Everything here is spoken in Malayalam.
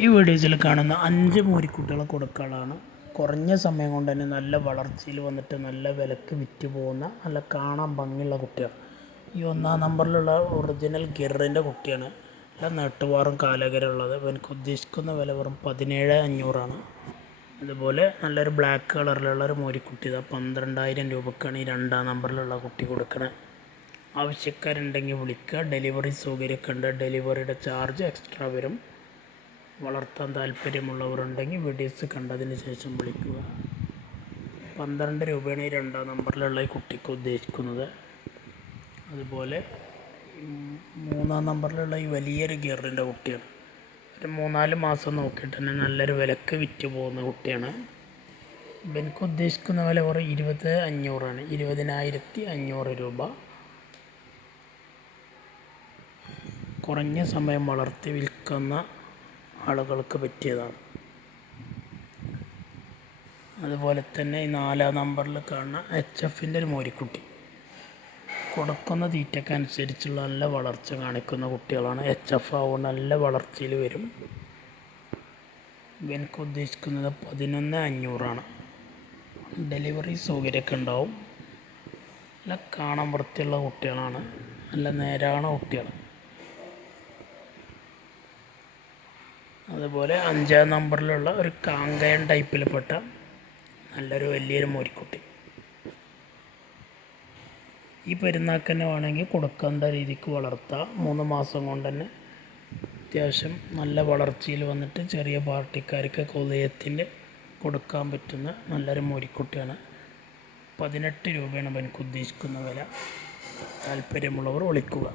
ഈ വീഡിയോസിൽ കാണുന്ന 5 മൂരിക്കുട്ടികളെ കൊടുക്കാനാണ്. കുറഞ്ഞ സമയം കൊണ്ട് തന്നെ നല്ല വളർച്ചയിൽ വന്നിട്ട് നല്ല വിലക്ക് വിറ്റ് പോകുന്ന നല്ല കാണാൻ ഭംഗിയുള്ള കുട്ടികൾ. ഈ 1-ാം നമ്പറിലുള്ള ഒറിജിനൽ ഗിറിൻ്റെ കുട്ടിയാണ്. നല്ല നെട്ടുവാറും കാലകരമുള്ളത്. എനിക്ക് ഉദ്ദേശിക്കുന്ന വില വെറും 17,500 അതുപോലെ നല്ലൊരു ബ്ലാക്ക് കളറിലുള്ള ഒരു മൂരിക്കുട്ടി 12,000 രൂപക്കാണ് ഈ 2-ാം നമ്പറിലുള്ള കുട്ടി കൊടുക്കുന്നത്. ആവശ്യക്കാരുണ്ടെങ്കിൽ വിളിക്കുക. ഡെലിവറി സൗകര്യമൊക്കെ ഉണ്ട്. ഡെലിവറിയുടെ ചാർജ് എക്സ്ട്രാ വരും. വളർത്താൻ താല്പര്യമുള്ളവരുണ്ടെങ്കിൽ വീഡിയോസ് കണ്ടതിന് ശേഷം വിളിക്കുക. 12 രൂപയാണ് ഈ 2-ാം നമ്പറിലുള്ള ഈ കുട്ടിക്ക് ഉദ്ദേശിക്കുന്നത്. അതുപോലെ 3-ാം നമ്പറിലുള്ള ഈ വലിയൊരു ഗിറിൻ്റെ കുട്ടിയാണ്. ഒരു 3-4 മാസം നോക്കിയിട്ട് തന്നെ നല്ലൊരു വിലക്ക് വിറ്റ് പോകുന്ന കുട്ടിയാണ്. എനിക്ക് ഉദ്ദേശിക്കുന്ന വില ഒരു 20,500 20,500 രൂപ. കുറഞ്ഞ സമയം വളർത്തി വിൽക്കുന്ന ആളുകൾക്ക് പറ്റിയതാണ്. അതുപോലെ തന്നെ ഈ 4-ാം നമ്പറിൽ കാണുന്ന HFൻ്റെ ഒരു മോരിക്കുട്ടി കൊടുക്കുന്ന തീറ്റക്കനുസരിച്ചുള്ള നല്ല വളർച്ച കാണിക്കുന്ന കുട്ടികളാണ്. HF ആവുകൊണ്ട് നല്ല വളർച്ചയിൽ വരും. എനിക്ക് ഉദ്ദേശിക്കുന്നത് 11,500. ഡെലിവറി സൗകര്യമൊക്കെ ഉണ്ടാവും. നല്ല കാണാൻ വൃത്തിയുള്ള കുട്ടികളാണ്. നല്ല നേരാണ കുട്ടികൾ. അതുപോലെ 5-ാം നമ്പറിലുള്ള ഒരു കാങ്കയൻ ടൈപ്പിൽപ്പെട്ട നല്ലൊരു വലിയൊരു മോരിക്കുട്ടി. ഈ പെരുന്നാൾക്ക് തന്നെ വേണമെങ്കിൽ കൊടുക്കേണ്ട രീതിക്ക് വളർത്താം. 3 മാസം കൊണ്ട് തന്നെ അത്യാവശ്യം നല്ല വളർച്ചയിൽ വന്നിട്ട് ചെറിയ പാർട്ടിക്കാർക്ക് ഉദയത്തിൻ്റെ കൊടുക്കാൻ പറ്റുന്ന നല്ലൊരു മോരിക്കുട്ടിയാണ്. 18 രൂപയാണ് എനിക്ക് ഉദ്ദേശിക്കുന്ന വില. താല്പര്യമുള്ളവർ വിളിക്കുക.